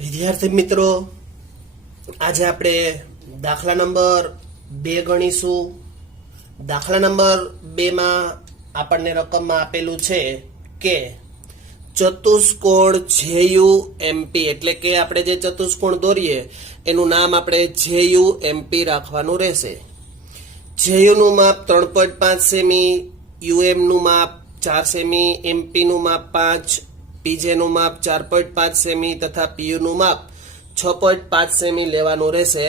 વિદ્યાર્થી મિત્રો, આજે આપણે દાખલા નંબર 2 ગણીશું. દાખલા નંબર 2 માં આપણને રકમમાં આપેલું છે કે ચતુષ્કોણ JUMP, એટલે કે આપણે જે ચતુષ્કોણ દોરીએ એનું નામ આપણે JUMP રાખવાનું રહેશે. JU નું માપ 3.5 સેમી, UM નું માપ 4 સેમી, MP નું માપ 5, PJ નું માપ 4.5 સેમી તથા PU નું માપ 6.5 સેમી લેવાનું રહેશે.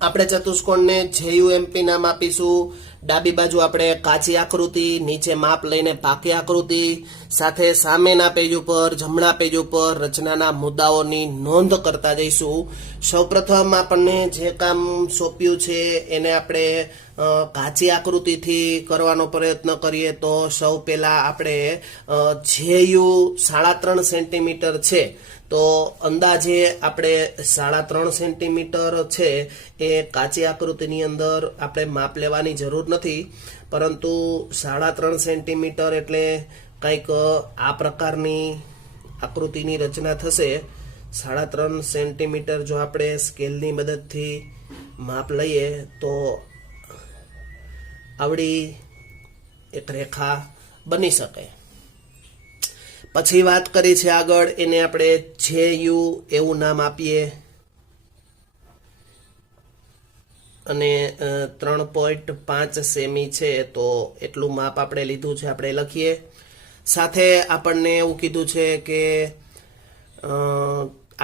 આપણે ચતુષ્કોણને JUMP નામ આપીશું. ડાબી બાજુ આપણે કાચી આકૃતિ, નીચે માપ લઈને પાકી આકૃતિ, સાથે સામેના પેજ ઉપર જમણા પેજ ઉપર રચનાના મુદ્દાઓની નોંધ કરતા જઈશું. સૌપ્રથમ આપણને જે કામ સોંપ્યું છે એને આપણે કાચી આકૃતિથી કરવાનો પ્રયત્ન કરીએ તો સૌ પહેલા આપણે JU 3.5 સેન્ટીમીટર છે તો અંદાજે આપણે 3.5 સેન્ટીમીટર છે એ કાચી આકૃતિની અંદર આપણે માપ લેવાની જરૂર નથી, પરંતુ 3.5 સેન્ટીમીટર એટલે કંઈક આ પ્રકારની આકૃતિની રચના થશે. 3.5 સેન્ટીમીટર જો આપણે સ્કેલની મદદથી માપ લઈએ તો આવડી એક રેખા બની શકે. પછી વાત કરી છે આગળ, એને આપણે JU એવું નામ આપીએ અને 3.5 સેમી છે તો એટલું માપ આપણે લીધું છે, આપણે લખીએ. સાથે આપણને એવું કીધું છે કે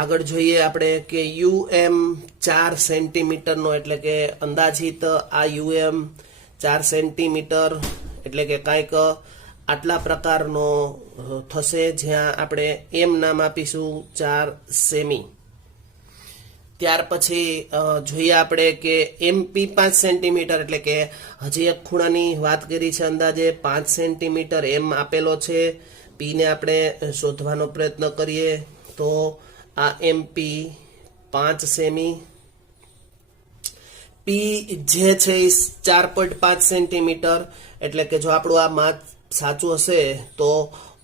આગળ જોઈએ આપણે કે UM 4 સેન્ટીમીટરનો, એટલે કે અંદાજિત આ UM 4 સેન્ટીમીટર એટલે કે કાંઈક આટલા પ્રકારનો થશે, જ્યાં આપણે એમ નામ આપીશું 4 સેમી. ત્યાર પછી જોઈએ આપણે કે MP 5 સેન્ટીમીટર, એટલે કે હજી એક ખૂણાની વાત કરી છે, અંદાજે 5 સેન્ટીમીટર એમ આપેલો છે. P ને આપણે શોધવાનો પ્રયત્ન કરીએ તો આ MP 5 સેમી. P જે છે એ 4.5 સેન્ટીમીટર, એટલે કે જો આપણું આ માપ સાચું હશે તો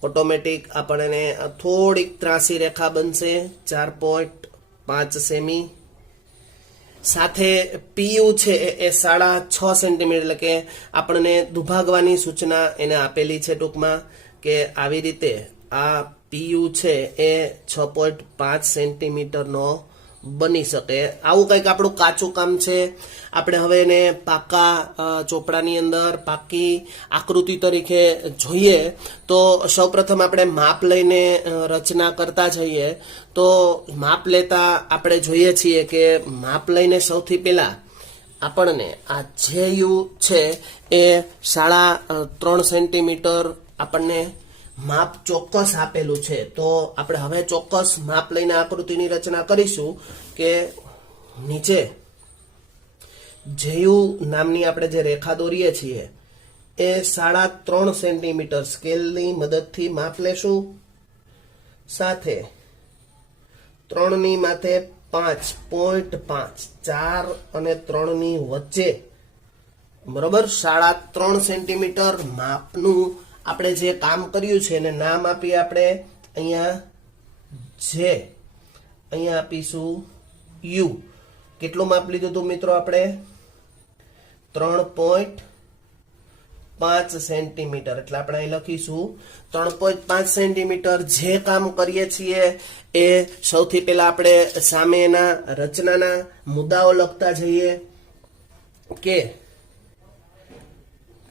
ઓટોમેટિક આપણને થોડીક ત્રાસી રેખા બનશે 4.5 સેમી. સાથે PU છે એ 6.5 સેન્ટીમીટર, એટલે કે આપણને દુભાગવાની સૂચના એને આપેલી છે ટૂંકમાં, કે આવી રીતે આ PU છે એ 6.5 સેન્ટીમીટરનો બની શકે. આવું કંઈક આપણું કાચું કામ છે. આપણે હવે એને પાકા ચોપડાની અંદર પાકી આકૃતિ તરીકે જોઈએ તો સૌપ્રથમ આપણે માપ લઈને રચના કરતા જઈએ. તો માપ લેતા આપણે જોઈએ છીએ કે માપ લઈને સૌથી પહેલા આપણને આ JU છે એ 3.5 સેન્ટીમીટર આપણને માપ ચોક્કસ આપેલું છે. તો આપણે હવે ચોક્કસ માપ લઈને આકૃતિની રચના કરીશું કે નીચે JU નામની આપણે જે રેખા દોરીએ છીએ એ 3.5 સેન્ટીમીટર સ્કેલની મદદથી માપ લેશું. સાથે 3 ની માથે 5.5, 4 અને 3 ની વચ્ચે, બરોબર, 3.5 સેન્ટીમીટર માપનું આપણે જે કામ કર્યું છે એને નામ આપીએ આપણે અહીંયા અહીંયા આપીશું U. કેટલું માપ લીધું હતું મિત્રો આપણે? 3.5 સેન્ટીમીટર, એટલે આપણે અહીં લખીશું 3.5 સેન્ટીમીટર. જે કામ કરીએ છીએ એ સૌથી પહેલા આપણે સામેના રચનાના મુદ્દાઓ લખતા જઈએ કે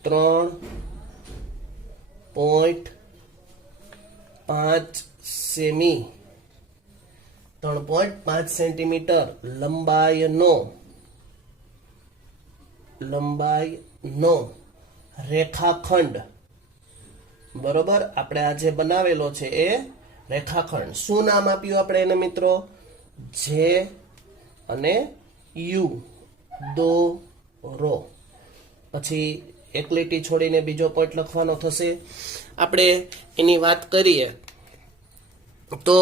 3.5 સેમી, 3.5 સેન્ટીમીટર લંબાઈનો રેખાખંડ, બરોબર, આપણે આ જે બનાવેલો છે એ રેખાખંડ. શું નામ આપ્યું આપણે એને મિત્રો? J અને U દોરો. પછી એક લીટી છોડીને બીજો પોઈન્ટ લખવાનો થશે. આપણે એની વાત કરીએ તો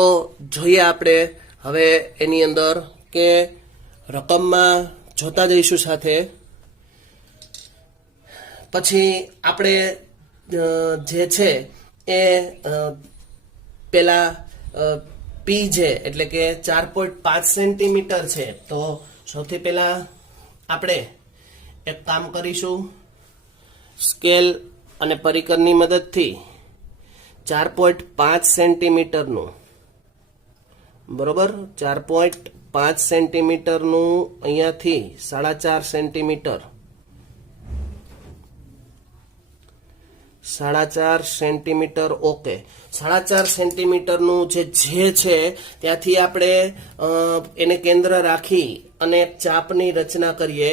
જોઈએ આપણે હવે એની અંદર કે રકમમાં જોતા જઈશું સાથે. પછી આપણે જે છે એ પેલા પી જે એટલે કે 4.5 સેન્ટીમીટર છે. તો સૌથી પહેલા આપણે એક કામ કરીશું, સ્કેલ અને પરિકરની મદદથી 4.5 સેન્ટીમીટરનું, બરોબર, 4.5 સેન્ટીમીટરનું અહીંયાથી 4.5 સેન્ટીમીટર, 4.5 સેન્ટીમીટર, ઓકે. 4.5 સેન્ટીમીટરનું જે છે ત્યાંથી આપણે એને કેન્દ્ર રાખી અને એક ચાપની રચના કરીએ.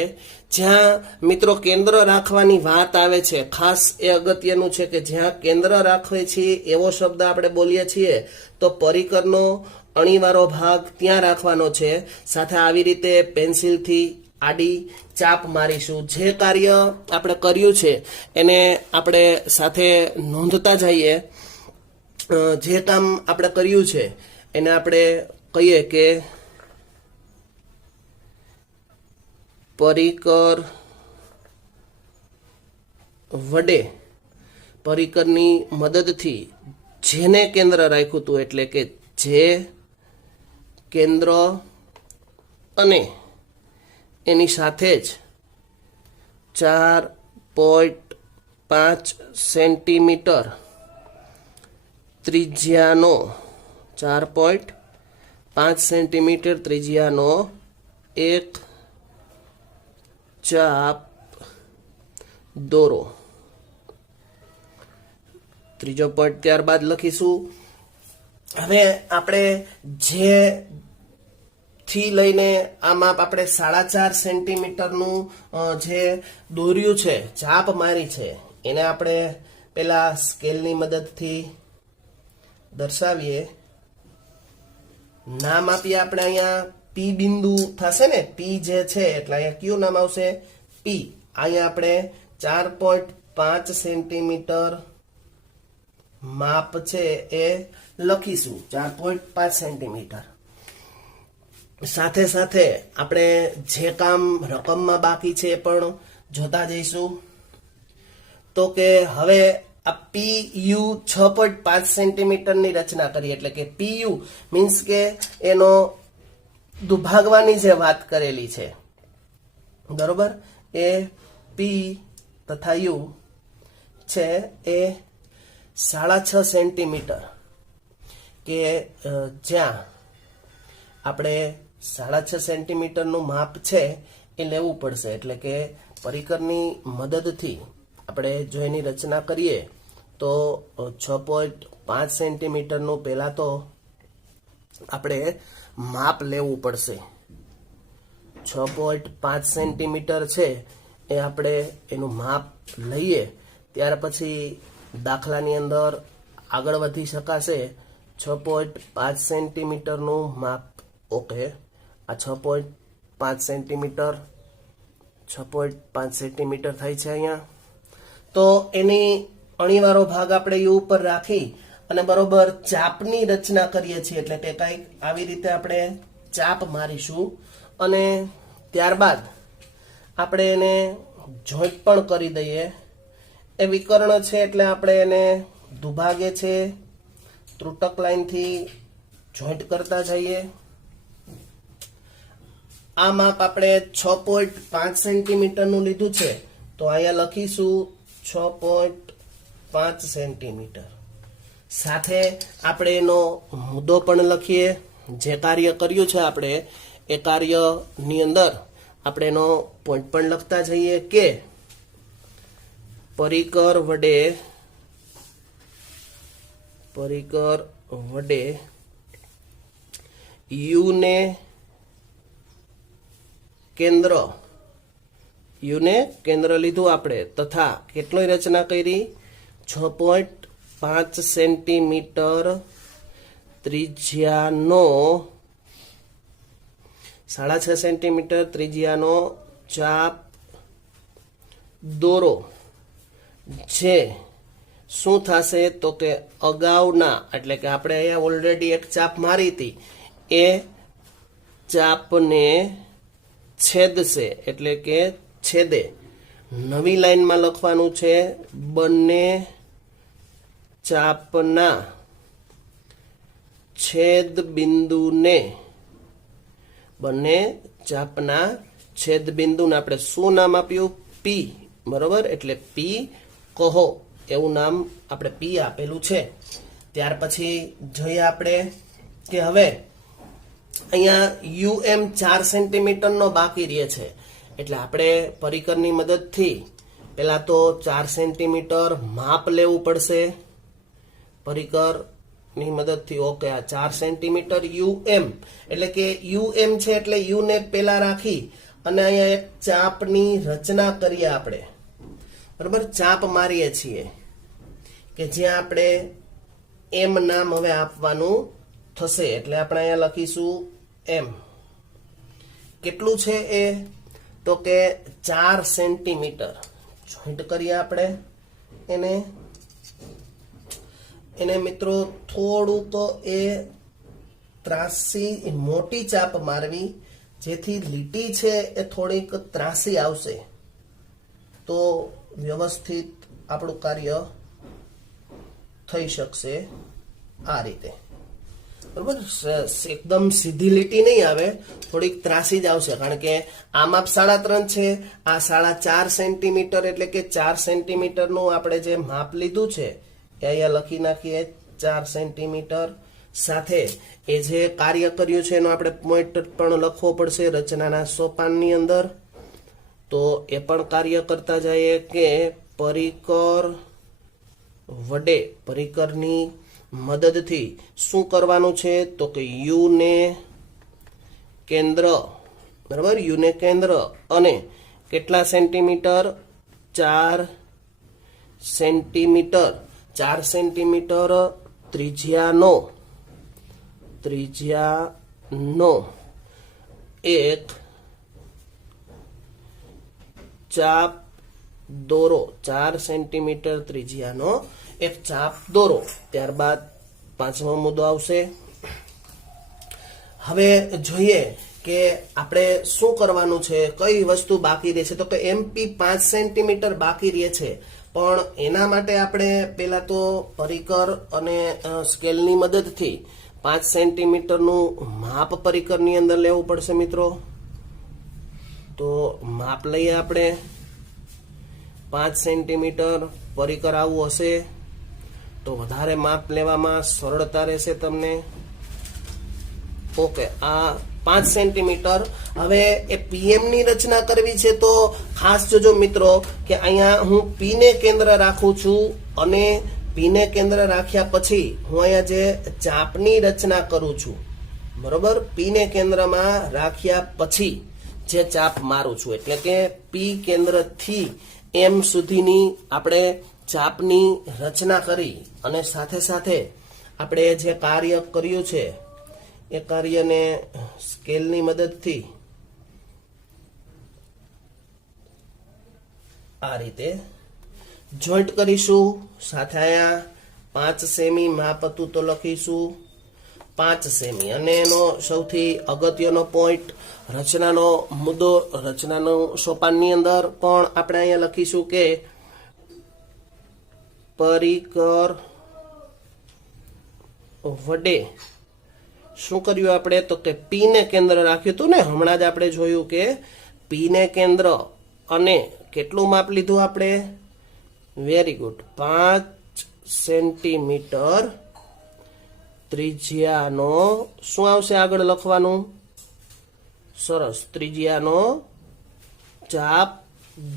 જ્યાં મિત્રો કેન્દ્ર રાખવાની વાત આવે છે, ખાસ એ અગત્યનું છે કે જ્યાં કેન્દ્ર રાખીએ છીએ એવો શબ્દ આપણે બોલીએ છીએ તો પરિકરનો અણીવાળો ભાગ ત્યાં રાખવાનો છે. સાથે આવી રીતે પેન્સિલથી આડી ચાપ મારીશું. જે કાર્ય આપણે કર્યું છે એને આપણે સાથે નોંધતા જઈએ. જે કામ આપણે કર્યું છે એને આપણે કહીએ કે પરિકર વડે, પરિકરની મદદથી જેને કેન્દ્ર રાખ્યું હતું એટલે કે જે કેન્દ્ર અને એની સાથે જ 4.5 સેન્ટીમીટર ત્રિજ્યાનો, 4.5 સેન્ટીમીટર ત્રિજ્યાનો એક ચાપ દોરો. ત્રીજો પોઈન્ટ ત્યારબાદ લખીશું. હવે આપણે જે થી લઈને આ માપ આપણે 4.5 સેન્ટીમીટરનું જે દોર્યું છે, ચાપ મારી છે, એને આપણે પેલા સ્કેલની મદદથી દર્શાવીએ. નામ આપીએ આપણે અહીંયા પી બિંદુ થશે ને, પી જે છે એટલે અહીંયા કયું નામ આવશે? પી. અહીંયા આપણે 4.5 સેન્ટીમીટર માપ છે એ લખીશું, 4.5 સેન્ટીમીટર. સાથે સાથે આપણે જે કામ રકમમાં બાકી છે એ પણ જોતા જઈશું. તો કે હવે આ PU 6.5 સેન્ટીમીટરની રચના કરી, એટલે કે PU મીન્સ કે એનો દુભાગવાની જે વાત કરેલી છે, બરોબર, એ P તથા U છે એ 6.5 સેન્ટીમીટર, કે જ્યાં આપણે 6.5 સેન્ટીમીટરનું માપ છે એ લેવું પડશે. એટલે કે પરિકરની મદદથી આપણે જો એની રચના કરીએ તો 6.5 સેન્ટીમીટરનું પહેલા તો આપણે માપ લેવું પડશે. 6.5 સેન્ટીમીટર છે એ આપણે એનું માપ લઈએ, ત્યાર પછી દાખલાની અંદર આગળ વધી શકાશે. 6.5 સેન્ટીમીટરનું માપ, ઓકે, આ 6.5 સેન્ટીમીટર, 6.5 સેન્ટીમીટર થાય છે અહીંયા. તો એની અણીવાળો ભાગ આપણે યુ ઉપર રાખી અને બરોબર ચાપની રચના કરીએ છીએ. એટલે કે કંઈક આવી રીતે આપણે ચાપ મારીશું અને ત્યારબાદ આપણે એને જોઈન્ટ પણ કરી દઈએ. એ વિકર્ણ છે એટલે આપણે એને દુભાગે છે ત્રુટક લાઈનથી જોઈન્ટ કરતા જઈએ. આ માપ આપણે 6.5 સેન્ટીમીટરનું લીધું છે, તો અહીંયા લખીશું 6.5 સેન્ટીમીટર. સાથે આપણે એનો મુદ્દો પણ લખીએ. જે કાર્ય કર્યું છે આપણે એ કાર્યની અંદર આપણે એનો પોઈન્ટ પણ લખતા જઈએ કે પરિકર વડે યુને કેન્દ્ર લીધું આપણે, તથા કેટલોય રચના કરી? 6.5 સેન્ટીમીટર ત્રિજ્યાનો, 6.5 સેન્ટીમીટર ત્રિજ્યાનો ચાપ દોરો. જે શું થશે તો કે અગાઉના, એટલે કે આપણે અહીંયા ઓલરેડી એક ચાપ મારી હતી, એ ચાપને છેદશે. એટલે કે છેદે. નવી લાઈનમાં લખવાનું છે બંને ચાપના છેદ બિંદુને બંને ચાપના છેદ બિંદુને આપણે શું નામ આપ્યું? પી. બરોબર, એટલે પી કહો એવું નામ આપણે પી આપેલું છે. ત્યાર પછી જોઈએ આપણે કે હવે અહીંયા યુએમ 4 સેન્ટીમીટરનો બાકી રહે છે. એટલે આપણે પરિકરની મદદથી પહેલા તો 4 સેન્ટીમીટર માપ લેવું પડશે પરિકરની મદદથી. ઓકે, આ 4 સેન્ટીમીટર યુએમ એટલે કે યુએમ છે એટલે યુ ને પેલા રાખી અને અહીંયા એક ચાપની રચના કરીએ આપણે. બરોબર, ચાપ મારીએ છીએ કે જ્યાં આપણે એમ નામ હવે આપવાનું થશે. એટલે આપણે અહીંયા લખીશું એમ. કેટલું છે એ? તો કે 4 સેન્ટીમીટર. જોઈન્ટ કરીએ આપણે એને મિત્રો થોડુંક એ ત્રાસી મોટી ચાપ મારવી, જેથી લીટી છે એ થોડીક ત્રાસી આવશે તો વ્યવસ્થિત આપણું કાર્ય થઈ શકશે. આ રીતે બરોબર, એકદમ સીધી લીટી નહીં આવે, થોડીક ત્રાસી જ આવશે. કારણ કે આ માપ 3.5 છે, આ 4.5 સેન્ટીમીટર, એટલે કે 4 સેન્ટીમીટરનું આપણે જે માપ લીધું છે એ અહીંયા લખી નાખીએ. 4 સેન્ટીમીટર સાથે એ જે કાર્ય કર્યું છે એનો આપણે પોઈન્ટ પણ લખવો પડશે રચનાના સોપાનની અંદર. તો એ પણ કાર્ય કરતા જઈએ કે પરિકર વડે, પરિકરની મદદથી શું કરવાનું છે? તો કે યુ ને કેન્દ્ર, બરાબર, યુ ને કેન્દ્ર અને કેટલા સેન્ટીમીટર? 4 સેન્ટીમીટર. 4 સેન્ટીમીટર ત્રિજ્યાનો એક ચાપ દોરો. 4 સેન્ટીમીટર ત્રિજ્યાનો એક ચાપ દોરો. ત્યારબાદ 5મો મુદ્દો આવશે. હવે જોઈએ કે આપણે શું કરવાનું છે, કઈ વસ્તુ બાકી રહે છે. તો કે એમપી 5 સેન્ટીમીટર બાકી રહે છે, પણ એના માટે આપણે પહેલા તો પરિકર અને સ્કેલની મદદથી 5 સેન્ટીમીટરનું માપ પરિકરની અંદર લેવું પડશે મિત્રો. તો માપ લઈએ આપણે. 5 સેન્ટીમીટર પરિકર આવું હશે તો વધારે માપ લેવામાં સરળતા રહેશે તમને. ઓકે, આ 5 સેન્ટીમીટર. હવે એ પીએમ ની રચના કરવી છે તો ખાસ જોજો મિત્રો કે અહીંયા હું પી ને કેન્દ્ર રાખું છું અને પી ને કેન્દ્ર રાખ્યા પછી હું અહીંયા જે ચાપની રચના કરું છું, બરોબર, પી ને કેન્દ્રમાં રાખ્યા પછી જે ચાપ મારું છું, એટલે કે પી કેન્દ્રથી એમ સુધીની આપણે ચાપની રચના કરી અને સાથે સાથે આપણે જે કાર્ય કર્યું છે એ કાર્યને સ્કેલની મદદથી આ રીતે જોઈન્ટ કરીશું. સાથે અહીંયા 5 સેમી માપ હતું તો લખીશું 5 સેમી. અને એનો સૌથી અગત્યનો પોઈન્ટ રચનાનો મુદ્દો, રચનાનું સોપાનની અંદર પણ આપણે અહીંયા લખીશું કે પરિકર વડે શું કર્યું આપણે? તો કે પી ને કેન્દ્ર રાખ્યું હતું ને, હમણાં જ આપણે જોયું કે પી ને કેન્દ્ર અને કેટલું માપ લીધું આપણે? વેરી ગુડ, 5 સેન્ટીમીટર ત્રિજ્યાનો શું આવશે આગળ લખવાનું? સરસ, ત્રિજ્યાનો ચાપ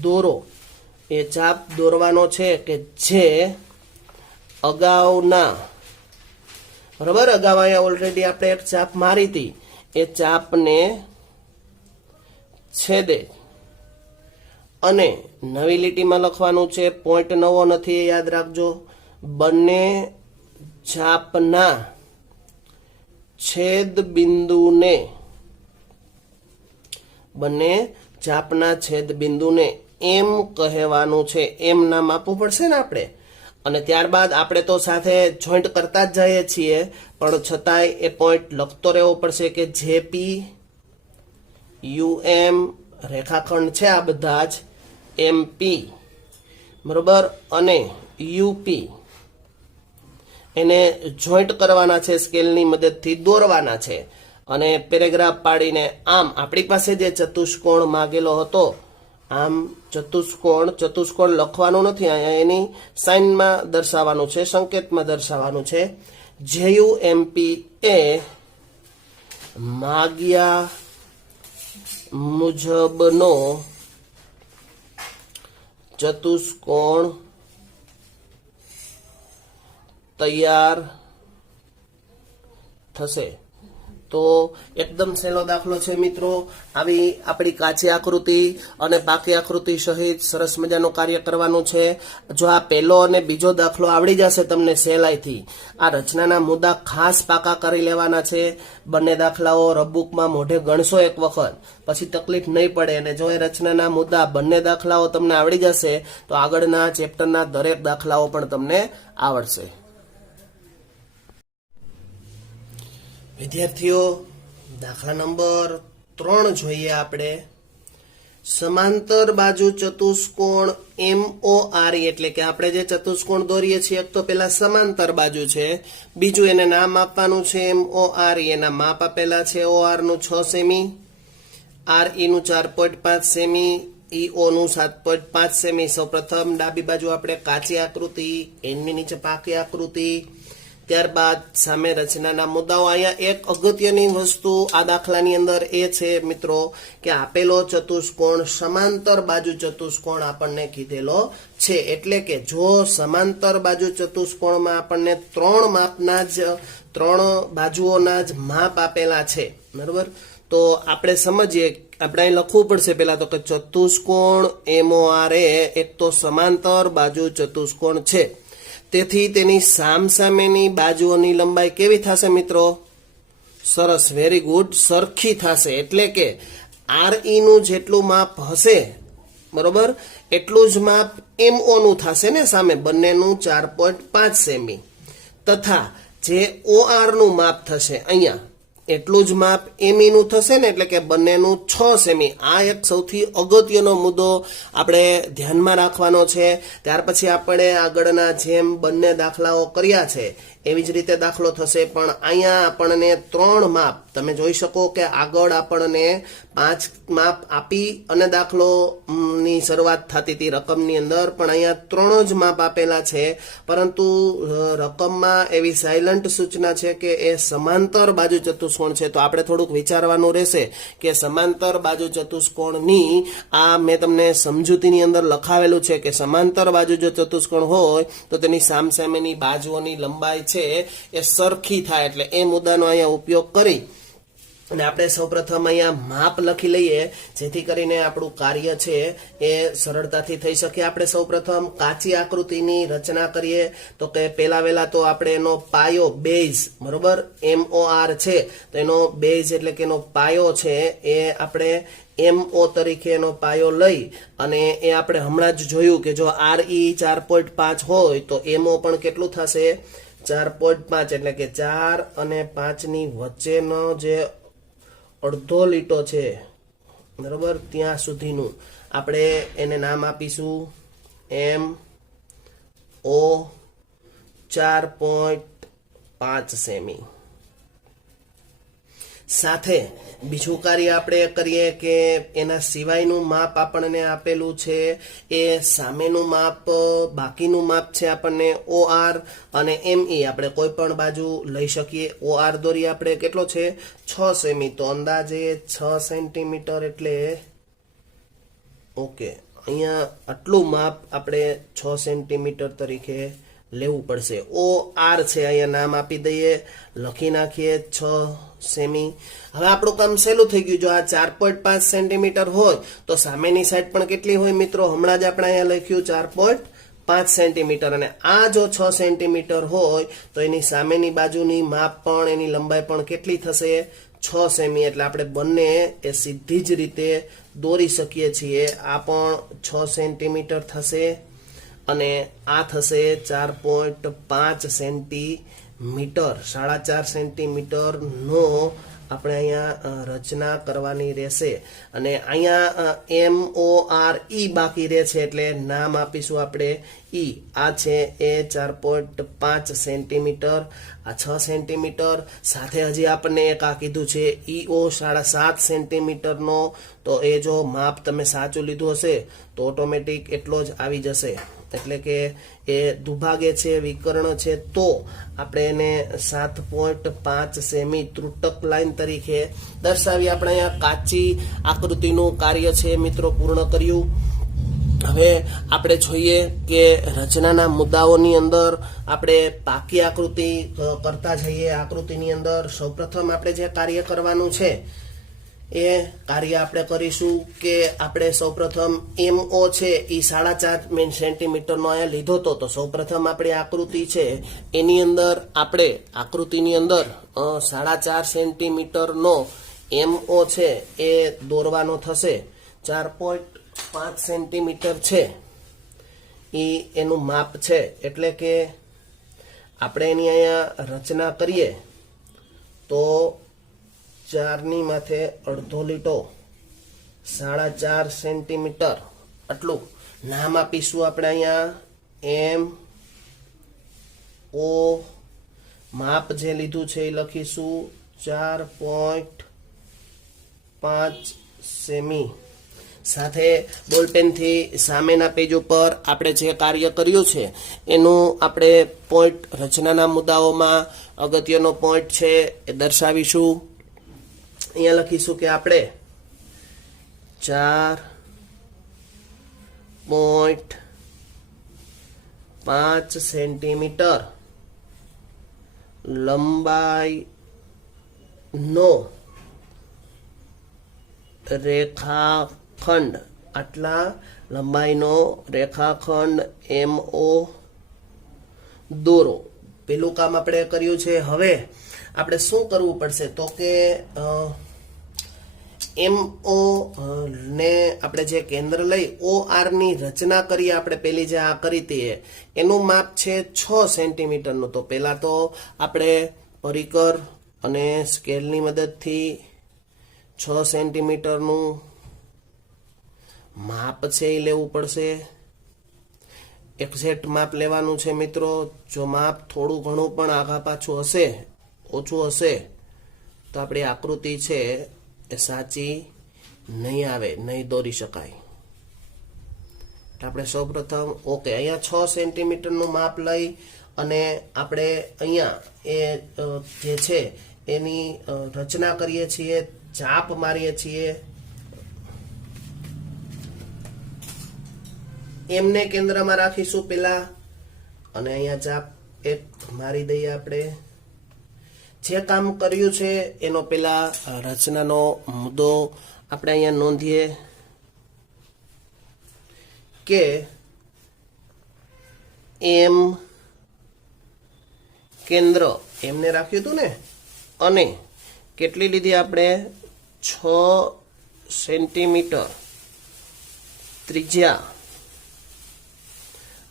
દોરો. એ ચાપ દોરવાનો છે કે જે અગાઉના, બરાબર, અગાઉ અહીંયા ઓલરેડી આપણે એક ચાપ મારી હતી, એ ચાપને છેદે. અને નવી લીટીમાં લખવાનું છે, પોઈન્ટ નવો નથી યાદ રાખજો. બંને ચાપના છેદ બિંદુને, બંને ચાપના છેદ બિંદુને એમ કહેવાનું છે. એમ નામ આપવું પડશે ને આપણે. અને ત્યારબાદ આપણે તો સાથે જોઈન્ટ કરતા જ જઈએ છીએ, પણ છતાંય એ પોઈન્ટ લખતો રહેવો પડશે કે જેપી યુએમ રેખાખંડ છે આ બધા જ, એમપી, બરોબર, અને યુપી એને જોઈન્ટ કરવાના છે, સ્કેલની મદદથી દોરવાના છે અને પેરેગ્રાફ પાડીને આમ આપણી પાસે જે ચતુષ્કોણ માંગેલો હતો આમ ચતુષ્કોણ લખવાનું નથી, અહીંયા એની સાઇનમાં દર્શાવવાનું છે, સંકેતમાં દર્શાવવાનું છે. JUMP એ માગ્યા મુજબનો ચતુષ્કોણ તૈયાર થશે. તો એકદમ સહેલો દાખલો છે મિત્રો. આવી આપણી કાચી આકૃતિ અને પાકી આકૃતિ સહિત સરસ મજાનું કાર્ય કરવાનું છે. જો આ પહેલો અને બીજો દાખલો આવડી જશે તમને સહેલાઈથી, આ રચનાના મુદ્દા ખાસ પાકા કરી લેવાના છે. બંને દાખલાઓ રબુકમાં મોઢે ગણશો એક વખત, પછી તકલીફ નહીં પડે. અને જો એ રચનાના મુદ્દા બંને દાખલાઓ તમને આવડી જશે તો આગળના ચેપ્ટરના દરેક દાખલાઓ પણ તમને આવડશે. વિદ્યાર્થીઓ, દાખલા નંબર 3 જોઈએ આપણે. સમાંતર બાજુ ચતુષ્કોણ MORE, એટલે કે આપણે જે ચતુષ્કોણ દોરીએ છીએ એક તો પેલા સમાંતર બાજુ છે, બીજું એને નામ આપવાનું છે MORE. એના માપ આપેલા છે. OR નું 6 સેમી, RE નું 4.5 સેમી, EO નું 7.5 સેમી. સૌપ્રથમ ડાબી બાજુ આપણે કાચી આકૃતિ, એની નીચે પાકી આકૃતિ, ત્યારબાદ સામે રચનાના મુદ્દાઓ. અહીંયા એક અગત્યની વસ્તુ આ દાખલાની અંદર એ છે મિત્રો કે આપેલો ચતુષ્કોણ સમાંતર બાજુ ચતુષ્કોણ આપણને કીધેલો છે. એટલે કે જો સમાંતર બાજુ ચતુષ્કોણમાં આપણને 3 બાજુઓના જ માપ આપેલા છે, બરોબર, તો આપણે સમજીએ. આપણે અહીં લખવું પડશે પેલા તો કે ચતુષ્કોણ MORE એક તો સમાંતર બાજુ ચતુષ્કોણ છે, તેથી તેની સામસામેની બાજુઓની લંબાઈ કેવી થશે મિત્રો? સરસ, વેરી ગુડ, સરખી થશે. એટલે કે RE નું જેટલું માપ હશે, બરોબર, એટલું જ માપ MO નું થશે ને સામે, બંનેનું 4.5 સેમી. તથા જે OR નું માપ થશે અહીંયા એટલું જ માપ ME નું થશે ને, એટલે કે બંનેનું 6 સેમી. આ એક સૌથી અગત્યનો મુદ્દો આપણે ધ્યાનમાં રાખવાનો છે. ત્યાર પછી આપણે આગળના જેમ બંને દાખલાઓ કર્યા છે એવી જ રીતે દાખલો થશે, પણ અહીંયા આપણને 3 માપ, તમે જોઈ શકો કે આગળ આપણને 5 માપ આપી અને દાખલો ની શરૂઆત થતી હતી રકમની અંદર, પણ અહીંયા 3 જ માપ આપેલા છે. પરંતુ રકમમાં એવી સાયલન્ટ સૂચના છે કે એ સમાંતર બાજુ ચતુષ્કોણ છે. તો આપણે થોડુંક વિચારવાનું રહેશે કે સમાંતર બાજુ ચતુષ્કોણની આ મેં તમને સમજૂતીની અંદર લખાવેલું છે કે સમાંતર બાજુ જો ચતુષ્કોણ હોય તો તેની સામસામેની બાજુઓની લંબાઈ છે એ સરખી થાય. એટલે એ મુદ્દાનો અહીંયા ઉપયોગ કરી અને આપણે સૌપ્રથમ અહીંયા માપ લખી લઈએ જેથી કરીને આપણું કાર્ય છે એ સરળતાથી થઈ શકે. આપણે સૌપ્રથમ કાચી આકૃતિની રચના કરીએ તો કે પહેલા તો આપણે એનો પાયો, બેઝ, બરોબર, MOR છે તો એનો બેઝ એટલે કે એનો પાયો છે એ આપણે MO તરીકે એનો પાયો લઈ અને એ આપણે હમણાં જ જોયું કે જો RE 4.5 હોય તો MO પણ કેટલું થશે? 4.5. એટલે કે 4 અને 5 ની વચ્ચેનો જે અડધો લીટો છે, બરોબર, ત્યાં સુધીનું આપણે એને નામ આપીશું MO 4.5 સેમી. સાથે બીજું કાર્ય આપણે કરીએ કે એના સિવાયનું માપ આપણને આપેલું છે એ સામેનું માપ, બાકીનું માપ છે આપણને OR અને ME આપણે કોઈ પણ બાજુ લઈ શકીએ. OR દોરી આપણે કેટલો છે? 6 સેમી. તો અંદાજે 6 સેન્ટીમીટર એટલે ઓકે, અહીંયા આટલું માપ આપણે 6 સેન્ટીમીટર તરીકે લેવું પડશે. OR છે અહીંયા નામ આપી દઈએ, લખી નાખીએ 6 સેમી. હવે આપણું કામ સહેલું થઈ ગયું. જો આ 4.5 સેન્ટીમીટર હોય તો સામેની સાઈડ પણ કેટલી હોય મિત્રો? હમણાં જ આપણે અહીંયા લખ્યું 4.5 સેન્ટીમીટર. અને આ જો 6 સેન્ટીમીટર હોય તો એની સામેની બાજુની માપ પણ, એની લંબાઈ પણ કેટલી થશે? 6 સેમી. એટલે આપણે બંને એ સીધી જ રીતે દોરી શકીએ છીએ. આ પણ 6 સેન્ટીમીટર થશે અને આ થશે 4.5 સેન્ટીમીટર. 4.5 સેન્ટીમીટર નો આપણે અહીંયા રચના કરવાની રહેશે અને અહીંયા MORE બાકી રહે છે એટલે નામ આપીશું આપણે ઈ. આ છે એ 4.5 સેન્ટીમીટર, આ 6 સેન્ટીમીટર, સાથે હજી આપણને એક આ કીધું છે EO 7.5 સેન્ટીમીટરનો. તો એ જો માપ તમે સાચું લીધું હશે તો ઓટોમેટિક એટલો જ આવી જશે. એટલે કે એ દુભાગે છે, વિકર્ણ છે, તો આપણે એને 7.5 સેમી ત્રુટક લાઈન તરીકે દર્શાવી. આપણે અહીંયા કાચી આકૃતિનું કાર્ય છે મિત્રો પૂર્ણ કર્યું. હવે આપણે જોઈએ કે રચનાના મુદ્દાઓની અંદર આપણે પાકી આકૃતિ કરતા જઈએ. આકૃતિની અંદર સૌપ્રથમ આપણે જે કાર્ય કરવાનું છે એ કાર્ય આપણે કરીશું કે આપણે સૌપ્રથમ MO છે એ 4.5 સેન્ટીમીટરનો અહીંયા લીધો હતો. તો સૌપ્રથમ આપણી આકૃતિ છે એની અંદર આપણે આકૃતિની અંદર 4.5 સેન્ટીમીટરનો MO છે એ દોરવાનો થશે. 4.5 સેન્ટીમીટર છે એ એનું માપ છે. એટલે કે આપણે એની અહીંયા રચના કરીએ તો 4 માથે અડધો લીટો 4.5 સેન્ટીમીટર આટલું નામ આપીશું આપણે અહીંયા MO. માપ જે લીધું છે એ લખીશું 4.5 સેમી. સાથે બોલપેનથી સામેના પેજ ઉપર આપણે જે કાર્ય કર્યું છે એનું આપણે પોઈન્ટ રચનાના મુદ્દાઓમાં અગત્યનો પોઈન્ટ છે એ દર્શાવીશું. અહીંયા લખીશું કે આપણે 4.5 સેન્ટીમીટર લંબાઈનો રેખાખંડ, આટલા લંબાઈનો રેખાખંડ MO દોરો. પેલું કામ આપણે કર્યું છે. હવે આપણે શું કરવું પડશે તો કે MO ને આપણે જે કેન્દ્ર લઈ OR ની રચના કરીએ. આપણે પેલી જે આ કરી હતી એનું માપ છે 6 સેન્ટીમીટરનું. તો પહેલા તો આપણે પરિકર અને સ્કેલની મદદથી 6 સેન્ટીમીટરનું માપ છે એ લેવું પડશે. એક્ઝેક્ટ માપ લેવાનું છે મિત્રો. જો માપ થોડું ઘણું પણ આઘા પાછું હશે, ઓછું હશે, તો આપણી આકૃતિ છે એ સાચી નહીં આવે, નહીં દોરી શકાય. આપણે સૌપ્રથમ ઓકે અહીંયા 6 સેન્ટીમીટરનું માપ લઈ અને આપણે અહીંયા એ જે છે એની રચના કરીએ છીએ, ચાપ મારીએ છીએ. એમને કેન્દ્રમાં રાખીશું પેલા અને અહીંયા ચાપ એક મારી દઈએ. આપણે જે કામ કર્યું છે એનો પેલા રચનાનો મુદ્દો આપણે અહીંયા નોંધીએ કે એમ કેન્દ્ર એમને રાખ્યું હતું ને, અને કેટલી લીધી આપણે 6 સેન્ટીમીટર ત્રિજ્યા,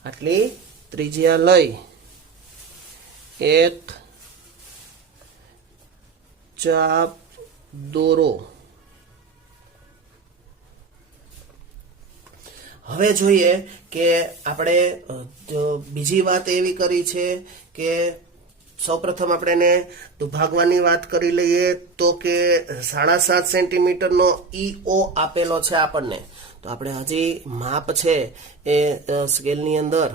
આટલી ત્રિજ્યા લઈ એક ચાપ દોરો. હવે જોઈએ કે આપણે બીજી વાત એવી કરી છે કે સૌપ્રથમ આપણે એને દુભાગવાની વાત કરી લઈએ. તો કે 7.5 સેન્ટીમીટરનો EO આપેલો છે આપણને. તો આપણે હજી માપ છે એ સ્કેલની અંદર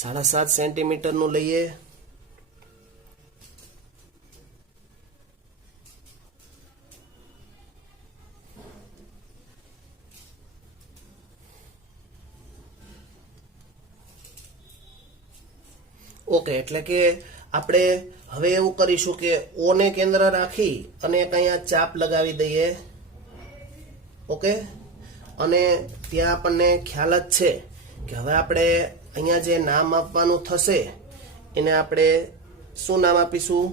7.5 સેન્ટીમીટરનું લઈએ. ઓકે, એટલે કે આપણે હવે એવું કરીશું કે O ને કેન્દ્ર રાખી અને અહીંયા ચાપ લગાવી દઈએ. ઓકે, અને ત્યાં આપણને ખ્યાલ જ છે કે હવે આપણે અહીંયા જે નામ આપવાનું થશે એને આપણે શું નામ આપીશું?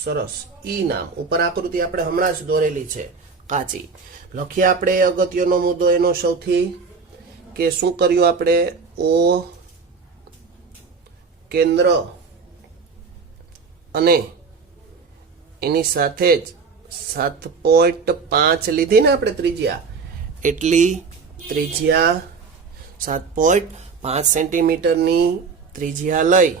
સરસ, ઈ નામ. ઉપર આકૃતિ આપણે હમણાં જ દોરેલી છે કાચી. લખીએ આપણે અગત્યનો મુદ્દો એનો સૌથી કે શું કર્યું આપણે? O કેન્દ્ર અને એની સાથે જ 7.5 લીધી ને આપણે ત્રિજ્યા, એટલી ત્રિજ્યા 7.5 સેન્ટીમીટરની ત્રિજ્યા લઈ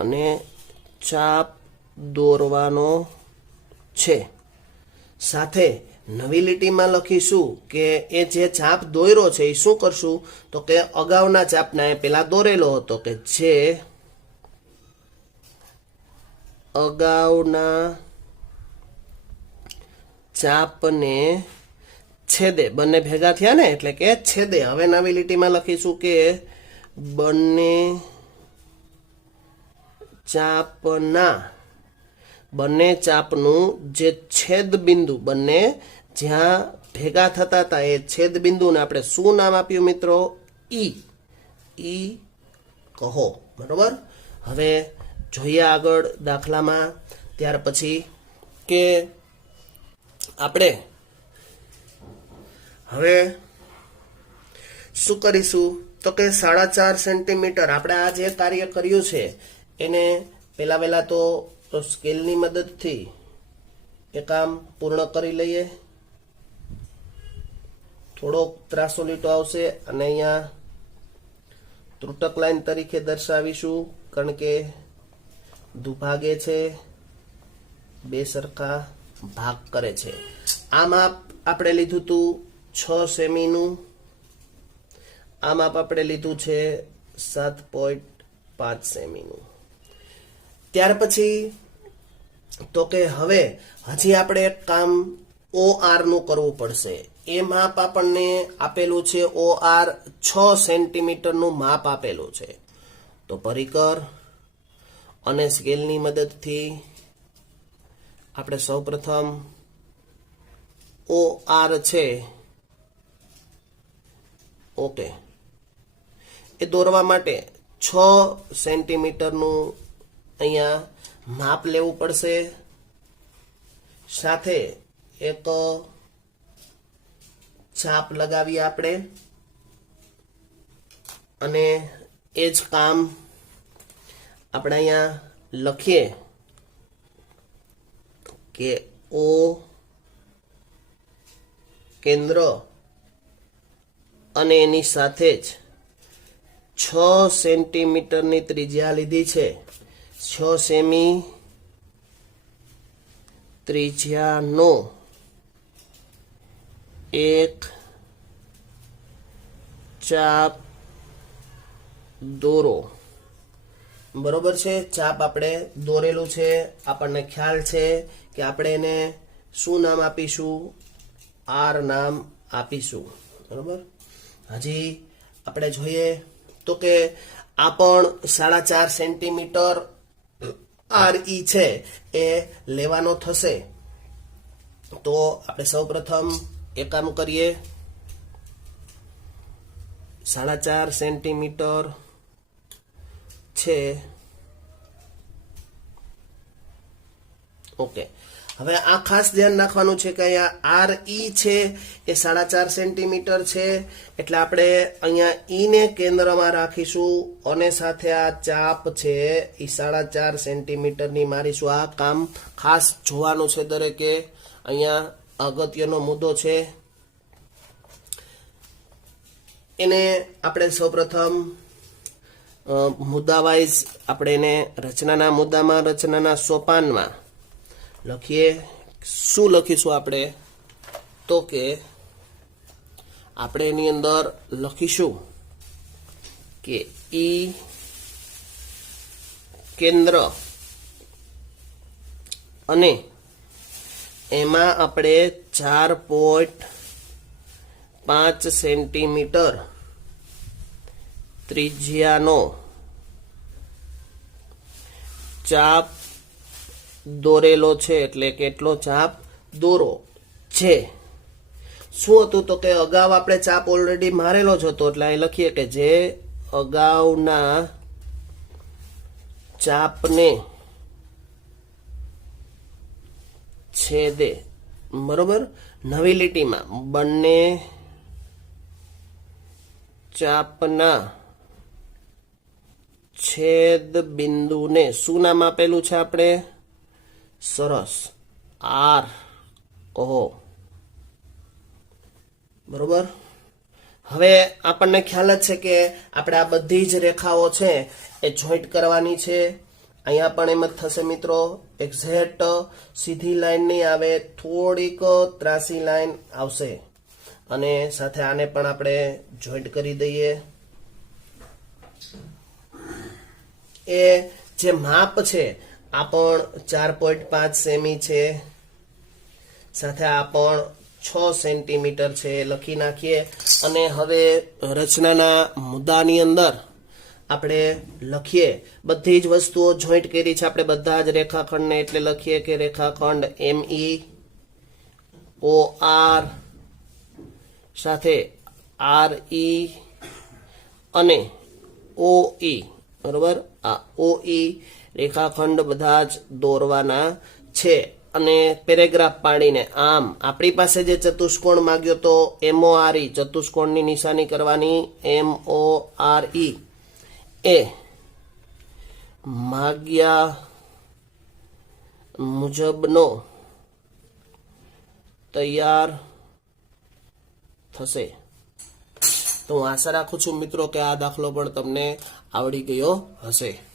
અને ચાપ દોરવાનો છે. સાથે નવી લીટીમાં લખીશું કે એ જે ચાપ દોર્યો છે એ શું કરશું તો કે અગાઉના ચાપને પેલા દોરેલો હતો કે જે અગાઉના ચાપને છેદે, બંને ભેગા થયા ને એટલે કે છેદે. હવે નવી લીટીમાં લખીશું કે બંને ચાપનું જે છેદ બિંદુ, બંને જ્યાં ભેગા થતા હતા એ છેદ બિંદુને આપણે શું નામ આપ્યું મિત્રો? ઈ કહો. બરોબર. હવે જોઈએ આગળ દાખલામાં. ત્યાર પછી કે આપણે હવે શું કરીશું તો કે 4.5 સેન્ટીમીટર આપણે આ જે કાર્ય કર્યું છે એને પહેલા તો સ્કેલની મદદથી એ કામ પૂર્ણ કરી લઈએ. થોડોક ત્રાસો લીટો આવશે અને અહીંયા ત્રુટક લાઈન તરીકે દર્શાવીશું કારણ કે દુભાગે છે, બે સરખા ભાગ કરે છે. આ માપ આપણે લીધું હતું 6 સેમીનું, આ માપ આપણે લીધું છે 7.5 સેમીનું. ત્યાર પછી તો કે હવે હજી આપણે એક કામ OR નું કરવું પડશે. એ માપ આપણને આપેલું છે OR 6 સેન્ટીમીટરનું માપ આપેલું છે. તો પરિકર અને સ્કેલની મદદથી આપણે સૌપ્રથમ OR છે ઓકે એ દોરવા માટે 6 સેન્ટીમીટરનું અહીંયા માપ લેવું પડશે. સાથે એક ચાપ લગાવીએ આપણે અને એ જ કામ આપણે અહીંયા લખીએ કે O કેન્દ્ર અને એની સાથે જ 6 સેન્ટીમીટરની ત્રિજ્યા લીધી છે. 6 સેમી ત્રિજ્યાનો એક ચાપ દોરો. બરોબર છે. ચાપ આપણે દોરેલું છે, આપણને ખ્યાલ છે કે આપણે એને શું નામ આપીશું? R નામ આપીશું. બરોબર. હજી આપણે જોઈએ તો કે આ પણ 4.5 સેન્ટીમીટર RE છે એ લેવાનો થશે. તો આપણે સૌપ્રથમ એ કામ કરીએ. 4.5 સેન્ટીમીટર છે ઓકે. હવે આ ખાસ ધ્યાન રાખવાનું છે કે અહીંયા RE છે એ 4.5 સેન્ટીમીટર છે એટલે આપણે અહીંયા ઈ ને કેન્દ્રમાં રાખીશું અને સાથે આ ચાપ છે એ 4.5 સેન્ટીમીટરની મારીશું. આ કામ ખાસ જોવાનું છે દરેકે. અહીંયા અગત્યનો મુદ્દો છે. એને આપણે સૌપ્રથમ મુદ્દા વાઇઝ આપણે એને રચનાના મુદ્દામાં, રચનાના સોપાનમાં લખીએ. શું લખીશું આપણે તો કે આપણે એની અંદર લખીશું કે ઈ કેન્દ્ર અને એમાં આપણે 4.5 સેન્ટીમીટર ત્રિજ્યાનો ચાપ દોરેલો છે. એટલે કેટલો ચાપ દોરો છે. શું હતું તો કે અગાઉ આપણે ચાપ ઓલરેડી મારેલો જ હતો એટલે અહીં લખીએ કે જે અગાઉના ચાપને છેદે. બરોબર. નવી લીટીમાં બંને ચાપના છેદ બિંદુને શું નામ આપેલું છે આપણે? સરસ, આર ઓ. બરોબર. હવે આપણને ખ્યાલ જ છે કે આપણે આ બધી જ રેખાઓ છે એ જોઈન્ટ કરવાની છે. અહીંયા પણ એમ જ થશે મિત્રો, એક્ઝેક્ટ સીધી લાઈન નહીં આવે, થોડીક ત્રાસી લાઈન આવશે. અને સાથે આને પણ આપણે જોઈન્ટ કરી દઈએ. એ જે માપ છે આ પણ 4.5 સેમી છે, સાથે આ પણ 6 સેન્ટીમીટર છે, લખી નાખીએ. અને હવે રચનાના મુદ્દાની અંદર આપણે લખીએ, બધી જ વસ્તુઓ જોઈન્ટ કરી છે આપણે બધા જ રેખાખંડને, એટલે લખીએ કે રેખાખંડ ME OR સાથે RE અને OE. બરોબર, આ OE રેખાખંડ બધા જ દોરવાના છે. અને પેરેગ્રાફ પાડીને આમ આપણી પાસે જે ચતુષ્કોણ માંગ્યો તો MORE, ચતુષ્કોણની નિશાની કરવાની, MORE એ માગ્યા મુજબનો તૈયાર થશે. તો હું આશા રાખું છું મિત્રો કે આ દાખલો પણ તમને આવડી ગયો હશે.